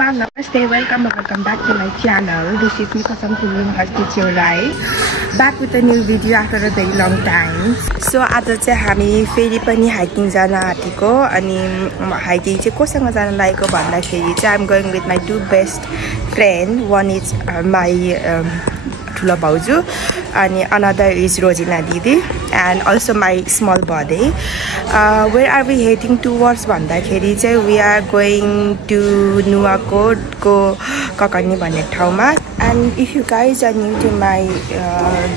everyone, namaste, welcome back to my channel. This is me Kasam Kulung Hartichyo Rai, back with a new video after a very long time. So आज चाहिँ हामी फेरि पनि hiking जान आँटेको अनि hiking चाहिँ कोसँग जान लागेको भन्दाखेरि चाहिँ I'm going with my two best friend. One is my ठुलो भाउजू and another is Rojina Didi and also my small body. Where are we heading towards भन्दाखेरि चाहिँ we are going to Nuwakot ko Kakani भन्ने ठाउँमा. And if you guys are new to my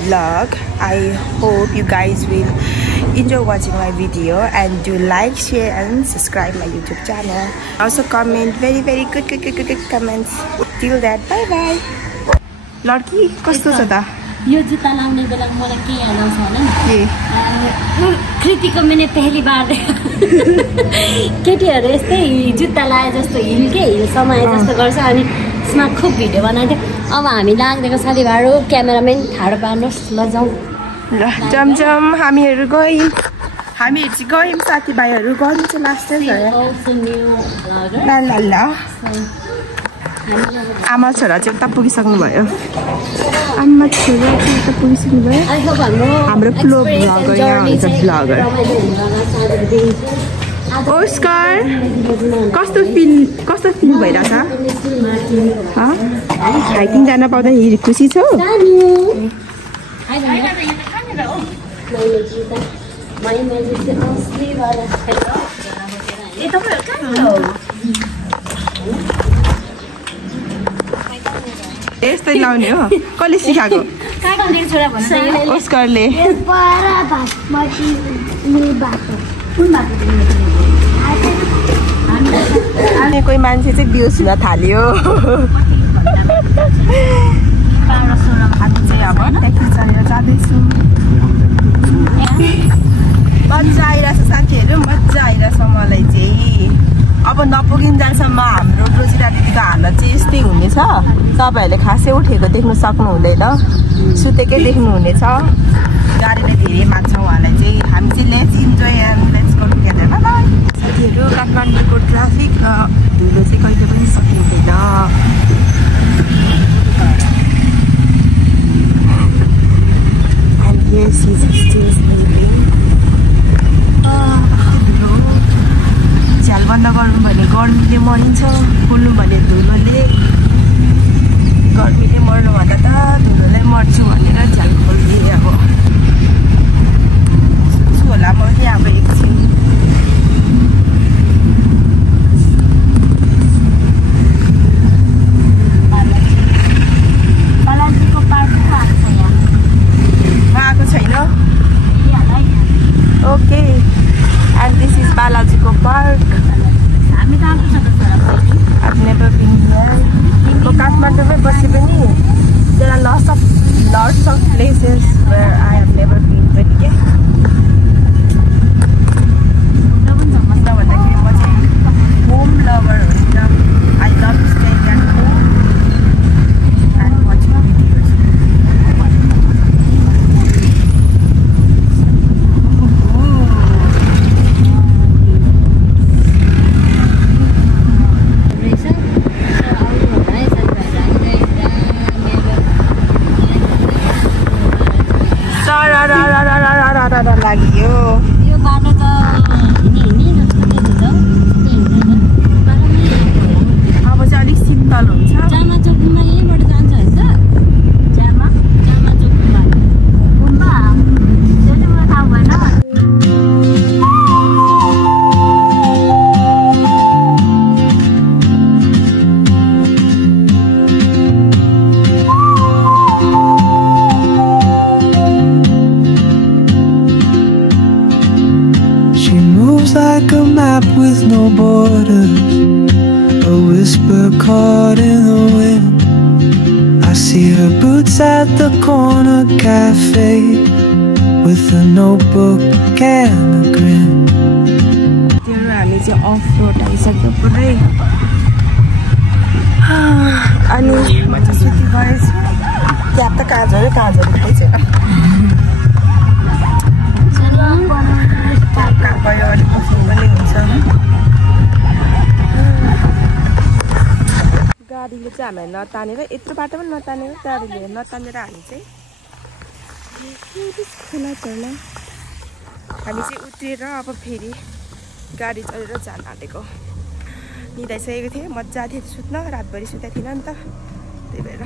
vlog, I hope you guys will enjoy watching my video and do like, share and subscribe my YouTube channel. Also comment very good comments. Till that, bye bye. लड्की कस्तो छ त यो जुत्ता लाउने बेला मलाई के याद आउँछ भने कृतिको मैंने पहली बार केटीहरु यस्तै जुत्ता लाए जस्तो हिल के हिल समाए जस्तो गर्छ अनि यसमा खूब भिडियो बनाइदियो अब हामी लाग्देको साथीभाइहरु क्यामेराम्यान ठाडो पार्नुस् ल जाऊ ल जमजम हामीहरु गयौं साथीभाइहरु गर्नु चाहिँ लास्ट टाइम गयो ल आमा छोरा चाहिँ उता पुगिसक्नु भयो हाम्रो भ्लगर यहाँ हुन्छ भ्लगर ओस्कार कस्तो फिल भइरहेछ हाइकिङ जान पाउँदाखेरि खुसी छौ यस्तै लाउने हो कसले सिकाएको ओस्कारले अनि कोही मान्छे चाहिँ बिहोस हुन थाल्यो हामी चाहिँ अब ट्याक्सी चलेर जाँदैछौँ मजा आइरहेछ साथीहरू मजा आइरहेछ मलाई चाहिँ अब नपुगिन्जेलसम्म हाम्रो रोजिना दिदीको हालत चाहिँ यस्तै हुनेछ तपाईहरुले खासै उठेको देख्न सक्नु हुँदैन सुतेकै देख्नु हुनेछ गाडीले धेरै मान्छ उहाँलाई चाहिँ हामी चाहिँ let's enjoy and let's go together bye bye साथीहरु काठमाडौँको ट्राफिक धुलो चाहिँ कहिले पनि सकिँदैन and yes he is still sleeping झ्याल बन्द गर्नु भने गर्मीले मरिन्छ खोल्नु भने धुलोले गर्मीले मर्नु भन्दा त धुलोले मर्छु भनेर झ्याल खोल्दिए अब छु होला म चाहिँ अब एकछिन बालाजीको पार्क आएको छैन okay and this is Balajiko Park. I've never been here. So Kathmandu mein basi pani there are lots of places where I have never been but yeah. Home lover. I love staying at home and watching videos. लाग्यो यो बाटो त हिँड्ने अब चाहिँ अलिक शीतल हुन्छ जामा चोकमा यहीँबाट जान्छ हैन जामा चोकमा गुम्बा त्यो चाहिँ मलाई थाहा भएन like a map with no borders, a whisper caught in the wind. I see her boots at the corner cafe with a notebook and a grin. हामी चाहिँ अफ रोड आइसक्यो पुरै अनि म चाहिँ सुति गएछु त्यहाँ त काजहरू खाइ छैन कहाँ गयो अलिक बस्नु पनि हुन्छ चाहिँ हामीलाई नतानेर यत्रो बाटो पनि नतानेर गाडीले नतानेर हामी चाहिँ खोला चढ्न हामी चाहिँ उत्रिएर अब फेरि गाडी चढेर जान आँटेको निदाइसकेको थिएँ मजा थियो सुत्न रातभरि सुतेको थिएन नि त त्यही भएर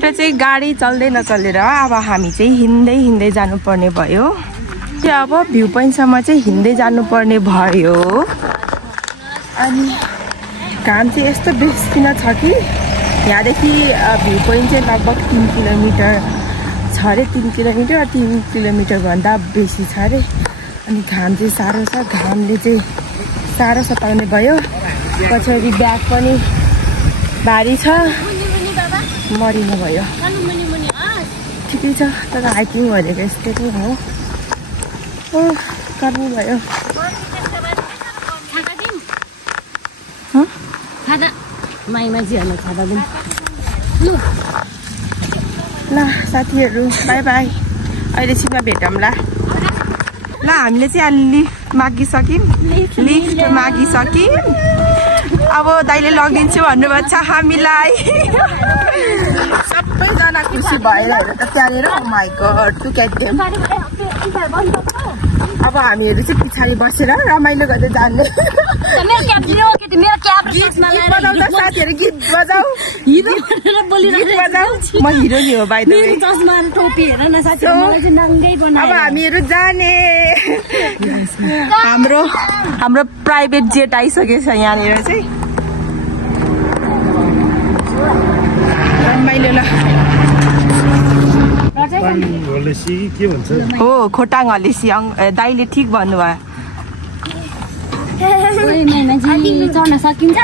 त्यो चाहिँ गाडी चल्दै नचलेर अब हामी चाहिँ हिँड्दै जानुपर्ने भयो त्यो अब भ्यू पोइन्टसम्म चाहिँ हिँड्दै जानुपर्ने भयो अनि घाम चाहिँ यस्तो बेसिन छ कि यहाँदेखि भ्यू पोइन्ट चाहिँ लगभग 3 किलोमिटर छ अरे 3 किलोमिटर 3 किलोमिटरभन्दा बेसी छ अरे अनि घाम चाहिँ साह्रो छ घामले चाहिँ साह्रो सताउने भयो पछाडि ब्याग पनि भारी छ मरिनु भयो ठिकै छ तर हाइकिङ भनेको यस्तै नै हो गर्नु भयो ल साथीहरू बाई बाई अहिले छिटो भेटौँला ल हामीले चाहिँ अलि मागिसक्यौँ लिफ्ट मागिसक्यौँ अब दाइले लगिदिन्छु भन्नुभएको छ हामीलाई सबैजना खुसी भएर हेर त त्यहाँनिर my god to get them अब हामीहरू चाहिँ पछाडि बसेर रमाइलो गर्दै जाने साथीहरू गीत बजाऊ म हिरो नि हो बाइ द वे अब हामीहरू जाने हाम्रो प्राइभेट जेट आइसकेको छ यहाँनिर चाहिँ रमाइलो ल हो खोटाङ हलेसी दाइले ठिक भन्नुभयो चढ्न सकिन्छ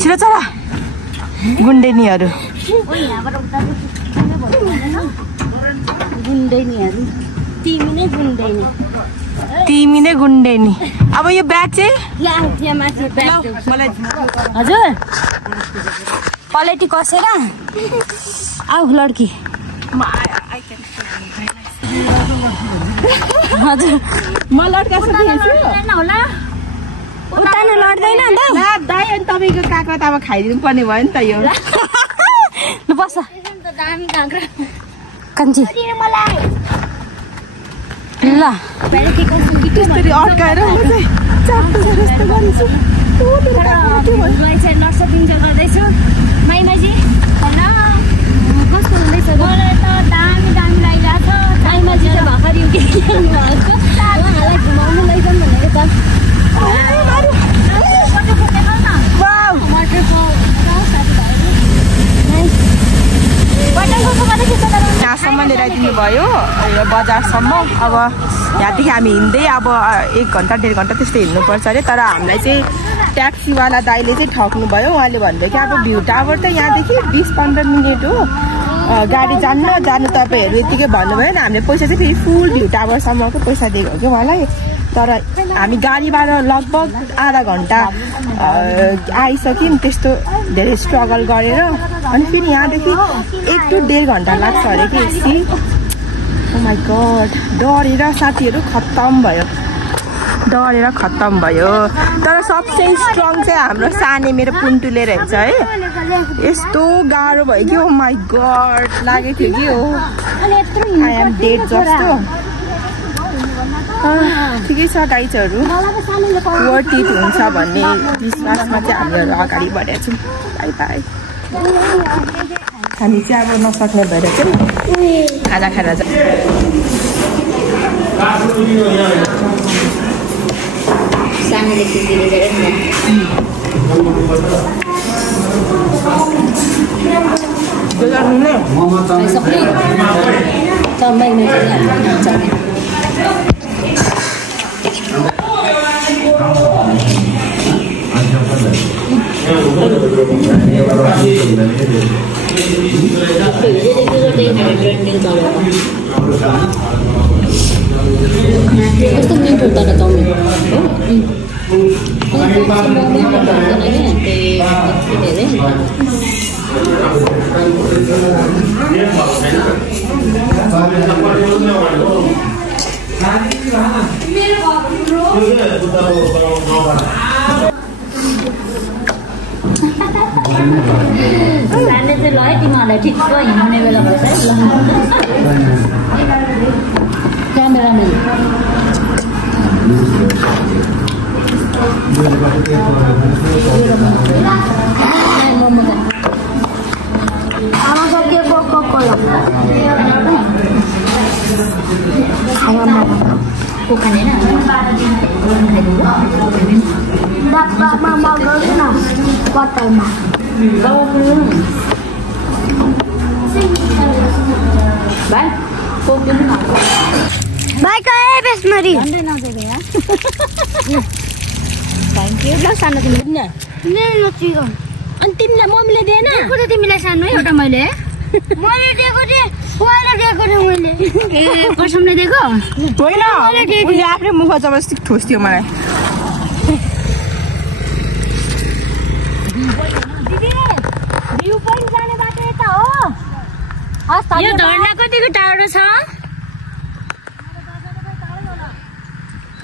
छिटो चला गुन्डेनीहरू तिमी नै गुन्डेनी अब यो ब्याग चाहिँ हजुर पलेटी कसेर आऊ लड्की हजुर म लड्का होला उता लड्दैन दाइ अनि तपाईँको काका त अब खाइदिनु पर्ने भयो नि त यो ल बस कान्छी ल त्यसरी अड्काएर म चाहिँ चाप्टो जस्तो गर्छु नर्सपिङ गर्दैछु माइमाजी कस्तो हुँदैछ मलाई त दामी लागिरहेको छ माइमाजी त भर्खर युके खेल्नु भएको उहाँलाई घुमाउनु लैजाउँ भनेको त यहाँसम्म लिएर आइदिनु भयो यो बजारसम्म अब यहाँदेखि हामी हिँड्दै अब 1 घन्टा 1.5 घन्टा त्यस्तो हिँड्नुपर्छ अरे तर हामीलाई चाहिँ ट्याक्सीवाला दाइले चाहिँ ठग्नु भयो उहाँले भन्नुभयो कि अब भ्यू टावर त यहाँदेखि 20-15 मिनट हो गाडी जानु तपाईँहरू यतिकै भन्नुभयो नि हामीले पैसा चाहिँ फेरि फुल भ्यू टावरसम्मको पैसा दिएको कि उहाँलाई तर हामी गाडीबाट लगभग आधा घन्टा आइसक्यौँ त्यस्तो धेरै स्ट्रगल गरेर अनि फेरि यहाँदेखि 1 to 1.5 घन्टा लाग्छ अरे कि यति ओ माई गड डरेर साथीहरू खत्तम भयो तर सबसे स्ट्रङ चाहिँ हाम्रो साने मेरो पुन्टुले रहेछ है यस्तो गाह्रो भयो कि ओ माई गड लागेको थियो कि हो आई एम डेड जस्तो ठिकै छ गाइजहरू वर्थ इट हुन्छ भन्ने विश्वासमा चाहिँ हामीहरू अगाडि बढेका छौँ बाई बाई हामी चाहिँ अब नसक्ने भएर चाहिँ खाजा खाएर कस्तो मिठो तर चाउमिन साले चाहिँ ल है तिमीहरूलाई ठिक्क हिँड्ने बेला भएछ है ल क्यामेराम्यान आमाको के कोला को खाने डब्बामा मगाउँछु न बोतलमा भाइ कोक पनि भाइ कहाँ बेसमरी झन्डै नदेको यार थ्याङ्क यू ल सानो तिमीले पनि मेरो चिकन अनि तिमीलाई मम्मीले दिएन दिएको त तिमीलाई सानो है एउटा मैले मैले दिएको थिएँ उहाँलाई दिएको थिएँ मैले ए कसमले दिएको होइन उसले आफ्नै मुख जबरजस्ती ठोस्थ्यो मलाई भ्यू पोइन्ट जाने बाटो यता हो यो झरना कतिको टाढो छ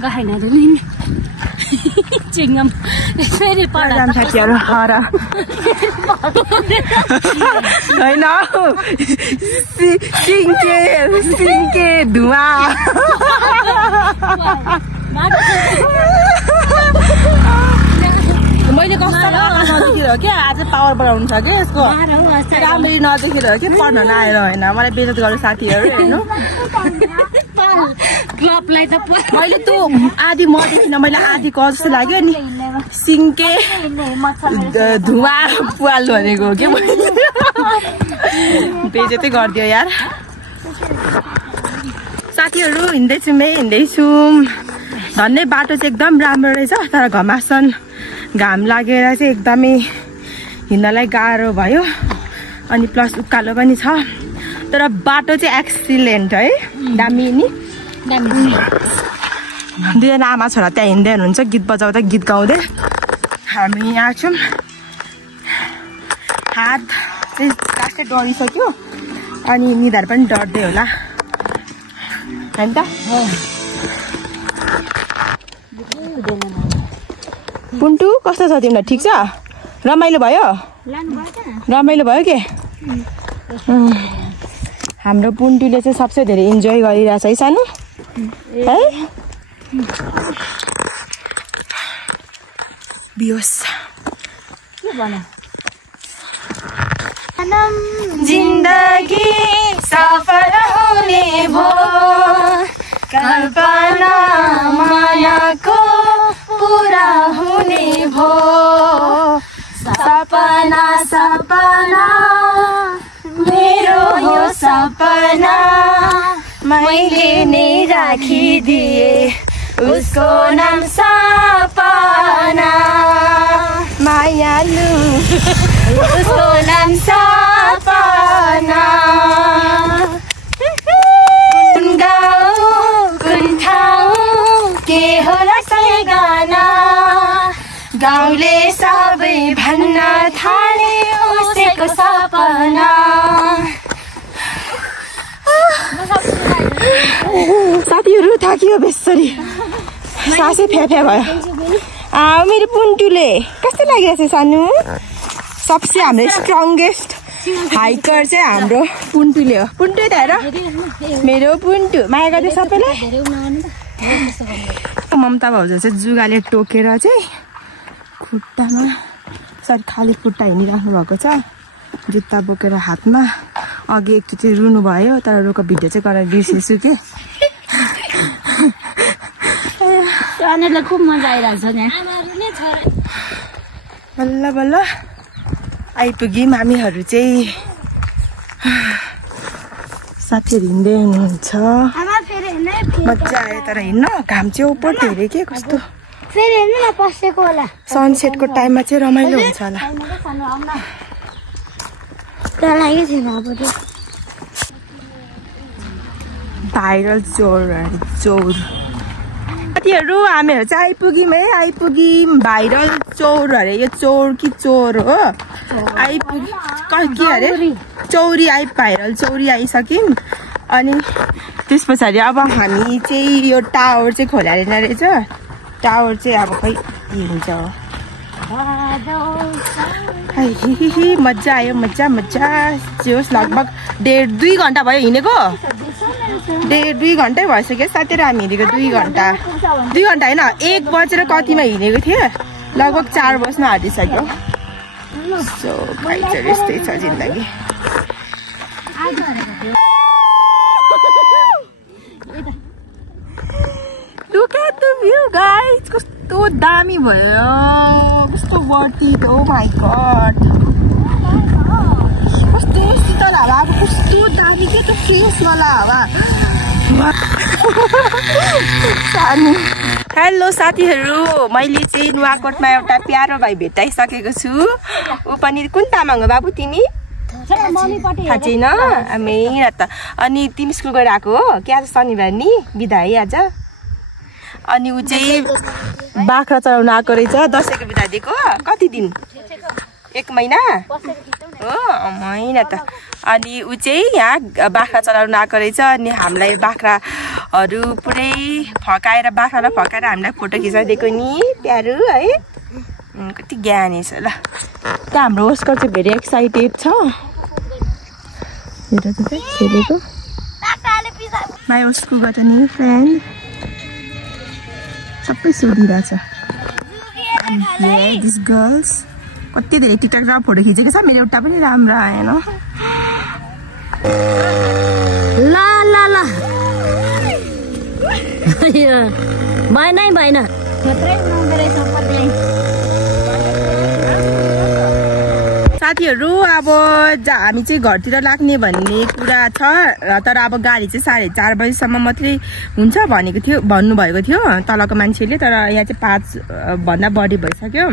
गएन चिङ्गम फेरि पढाम साथीहरू हर होइन सिङ्के धुवा मैले कस्तो नदेखिरह क्या आज पावर बढाउनु छ कि यसको राम्ररी नदेखिरह कि पढ्न नआएर होइन मलाई बेइज्जत गर्नु साथीहरू हेर्नु क्लबलाई त मैले त्यो आधी मदेखिन मैले आधी क जस्तो लाग्यो नि सिङ्के धुवा पुवाल भनेको के बेइज्जतै गरिदियो यार साथीहरू हिँड्दैछु धन्नै बाटो चाहिँ एकदम राम्रो रहेछ तर घमासन घाम लागेर चाहिँ एकदमै हिँड्नलाई गाह्रो भयो अनि प्लस उकालो पनि छ तर बाटो चाहिँ एक्सिलेन्ट है दामी नि दुईजना आमा छोरा त्यहाँ हिँड्दै हुनुहुन्छ गीत बजाउँदै गीत गाउँदै हामी यहाँ छौँ हात चाहिँ कास्टै डढिसक्यो अनि निधार पनि डढ्दै होला होइन त पुन्टु कस्तो छ तिमीलाई ठिक छ रमाइलो भयो के हाम्रो पुन्टुले चाहिँ सबसे धेरै इन्जोय गरिरहेछ है सानो है बियोस जिन्दगी सफल हुने भो कल्पना मायाको पूरा हुने भो सपना मेरो यो सपना मैले नै राखिदिए उसको नाम सपना मायालु उसको नाम सपना कुन गाउँ कुन ठाउँ के होला सही गाना गाउँले सबै भन्न थाले उसको सपना साथीहरू थाकियो बेसरी सासै फ्याफ्या भयो मेरो पुन्टुले कस्तो लागिरहेछ सानो सबसे हाम्रो स्ट्रङ्गेस्ट हाइकर चाहिँ हाम्रो पुन्टुले हो पुन्टु त हेर मेरो पुन्टु माया गर्दै सबैलाई ममता भाउजू चाहिँ जुगाले टोकेर चाहिँ खुट्टामा सरी खाली खुट्टा हिँडिराख्नु भएको छ जुत्ता बोकेर हातमा अघि एकचोटि रुनु भयो तर रोको भिडियो चाहिँ गरेर बिर्सेछु के अनेरलाई खुब मजा आइरहेको छ यहाँ बल्ल बल्ल आइपुग्यौँ हामीहरू चाहिँ साथीहरू हिँड्दै हुनुहुन्छ मजा आयो तर हिँड्न घाम चाहिँ उपर धेरै के कस्तो फेरि हेर्नु न पसेको होला सनसेटको टाइममा चाहिँ रमाइलो हुन्छ होला लागेको थिएन अब भाइरल चोर साथीहरू हामीहरू चाहिँ आइपुग्यौँ भाइरल चौर अरे यो चौर कि चोर हो आइपुग्यो के अरे चौरी भाइरल चौरी आइसक्यौँ अनि त्यस पछाडि अब हामी चाहिँ यो टावर चाहिँ खोलालेन रहेछ टावर चाहिँ अब खै हुन्छ मजा आयो मजा जोस् लगभग 1.5-2 घन्टा भयो हिँडेको 1.5-2 घन्टै भइसक्यो साथै हामी हिँडेको 2 घन्टा 2 घन्टा होइन 1 बजेर कतिमा हिँडेको थियो लगभग 4 बज्न आँटिसक्यो सो गाइजहरु यस्तै छ जिन्दगी Look at the view, guys. कस्तो दामी भयो कस्तो worth it. Oh my god. कस्तो शीतल हावा कस्तो दामी के त फ्रेश वाला हावा हेलो साथीहरु मैले चाहिँ नुवाकोटमा एउटा प्यारो भाइ भेटाइसकेको छु उ पनि कुन तामाङ हो बाबु तिमी थाहा छैन मेरा त अनि तिमी स्कुल गएर आएको हो के आज शनिबार नि बिदा है आज अनि उ चाहिँ बाख्रा चराउन आएको रहेछ दशैंको बिदा दिएको कति दिन 1 महिना हो महिना त अनि उ चाहिँ यहाँ बाख्रा चराउन आएको रहेछ अनि हामीलाई बाख्राहरू पुरै फकाएर बाख्रालाई फकाएर हामीलाई फोटो खिचाइदिएको नि प्यारो है कति ज्ञानी छ ल त हाम्रो ओस्कर चाहिँ भेरी एक्साइटेड छ हेर त खेलेको माई ओस्कुबाट नि फ्रेन्ड सबै सोधिरहेछ दिस गर्ल्स कति धेरै टिकटकमा फोटो खिचेको छ मेरो एउटा पनि राम्रो आएन ला ला ला भएन भएन साथीहरु अब हामी चाहिँ घरतिर लाग्ने भन्ने कुरा छ तर अब गाडी चाहिँ 4:30 बजेसम्म मात्रै हुन्छ भनेको थियो भन्नुभएको थियो तलको मान्छेले तर यहाँ चाहिँ 5 भन्दा बढी भइसक्यो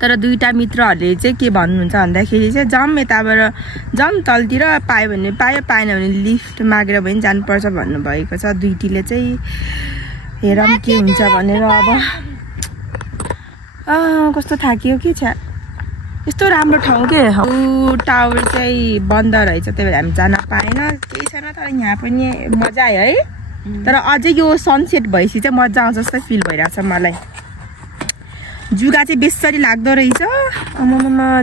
तर दुईटा मित्रहरूले चाहिँ के भन्नुहुन्छ भन्दाखेरि चाहिँ जम यताबाट जम तलतिर पायो भने पायो पाएन भने लिफ्ट मागेर पनि जानुपर्छ भन्नुभएको छ दुईटीले चाहिँ हेरौँ के हुन्छ भनेर अब कस्तो थाकियो के छ यस्तो राम्रो ठाउँ के टावर चाहिँ बन्द रहेछ त्यही भएर हामी जान पाएन केही छैन तर यहाँ पनि मजा आयो है तर अझै यो सनसेट भएपछि चाहिँ मजा आउँछ जस्तै फिल भइरहेछ मलाई जुगा चाहिँ बेसरी लाग्दो रहेछ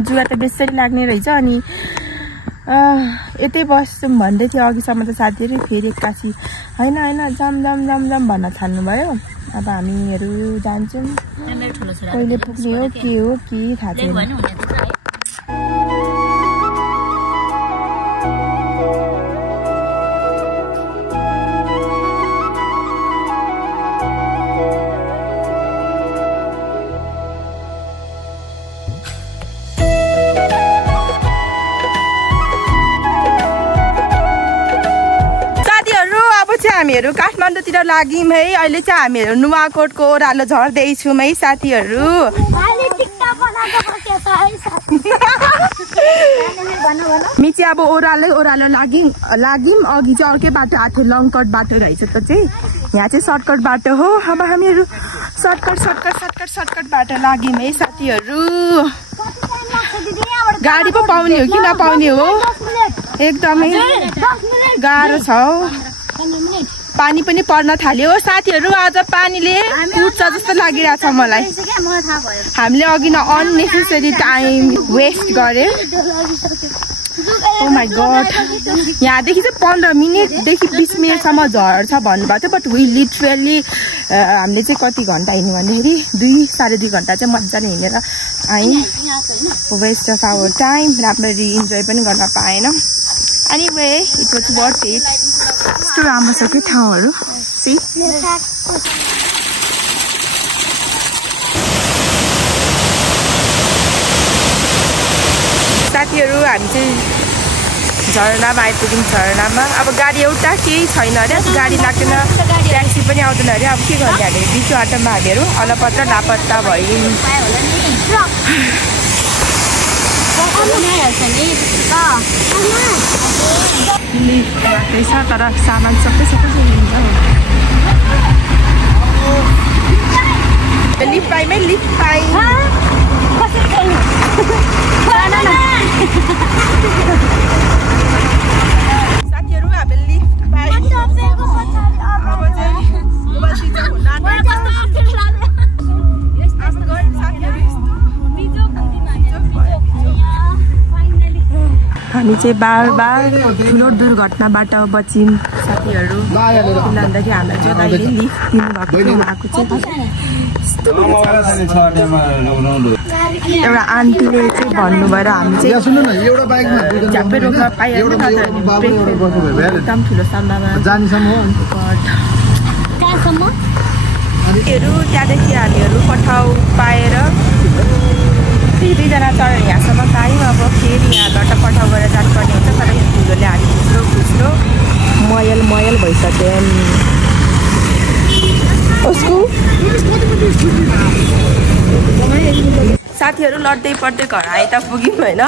जुगा त बेसरी लाग्ने रहेछ अनि यतै बस्छौँ भन्दै थियो अघिसम्म त साथीहरू फेरि एक्कासी होइन जम जम जम जम भन्न थाल्नुभयो अब हामीहरू जान्छौँ कहिले पुग्ने हो के थाहा छैन हामीहरू काठमाडौँतिर लाग्यौँ है अहिले चाहिँ हामीहरू नुवाकोटको ओह्रालो झर्दैछौँ है साथीहरू मिची अब ओह्रालो लाग्यौँ अघि चाहिँ अर्कै बाटो आएको थियो लङ कट बाटो रहेछ त चाहिँ यहाँ चाहिँ सर्टकट बाटो हो अब हामीहरू सर्टकट बाटो लाग्यौँ है साथीहरू गाडी पो पाउने हो कि नपाउने हो एकदमै गाह्रो छ हौ पानी पनि पर्न थाल्यो साथीहरू आज पानीले उठ्छ जस्तो लागिरहेछ मलाई हामीले अघि न अननेसेसरी टाइम वेस्ट गरे ओ माय गॉड यहाँदेखि चाहिँ 15 मिनेटदेखि 20 मिनेटसम्म झर्छ भन्नुभएको थियो बट वी लिटरली हामीले चाहिँ कति घन्टा हिँड्नु भन्दाखेरि 2-2.5 घन्टा चाहिँ मजाले हिँडेर आयौँ वेस्ट अफ आवर टाइम राम्ररी इन्जोय पनि गर्न पाएन anyway it was worth it यस्तो राम्रो छ कि ठाउँहरू साथीहरू हामी चाहिँ झरनामा आइपुग्यौँ झरनामा अब गाडी एउटा केही छैन अरे गाडी लाग्दैन ट्याक्सी पनि आउँदैन अरे अब के गर्ने हामीले बिच बाटोमा हामीहरू अलपत्र लापत्ता भयौँ लिफ्ट राख्दैछ तर सामान सबै हुन्छ लिफ्ट पाइमै लिफ्ट पाइ साथीहरू हामी चाहिँ बार ठुलो दुर्घटनाबाट बचिम साथीहरू किनभन्दाखेरि हामीलाई चाहिँ दाइले लिफ्ट दिनुभएको चाहिँ एउटा आन्टीले चाहिँ भन्नुभयो र हामी चाहिँ झ्याप्पै रोक्न पाइहाल्यो एकदम ठुलो सम्भावना त्यहाँदेखि हामीहरू पठाउ पाएर फेरि 2 जना चढेर यहाँसम्म पायौँ। अब फेरि यहाँबाट पठाउ गरेर जानुपर्ने हुन्छ तर यहाँ ठुलोले हामी खुस्रो मयल भइसक्यो उसको साथीहरू लड्दै पड्दै घर आए त पुग्यौँ होइन।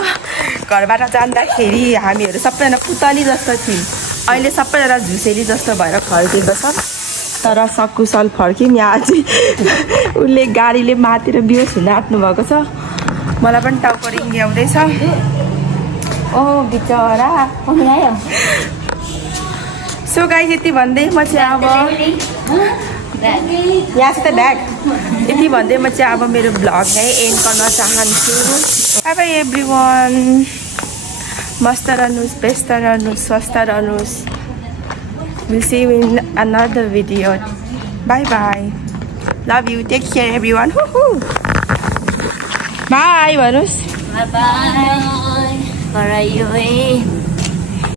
घरबाट जाँदाखेरि हामीहरू सबैजना पुतली जस्तो थियौँ, अहिले सबैजना झुसेली जस्तो भएर फर्किँदैछ तर सकुशल फर्क्यौँ। यहाँ चाहिँ उसले गाडीले मातेर बेहोस हुन आँट्नु भएको छ, मलाई पनि टाउको रिङ्ग्याउँदैछ। ओह बिचरा आयो। सो गाइस यति भन्दै म चाहिँ अब यहाँ चाहिँ ब्याग यति भन्दै म चाहिँ अब मेरो भ्लग नै एन्ड गर्न चाहन्छु। बाइ बाइ एभ्रिवान, मस्त रहनुहोस्, व्यस्त रहनुहोस्, स्वस्थ रहनुहोस्। We'll see you in another video. Bye bye. Love you. Take care everyone. Bye. Bye. Bye bye.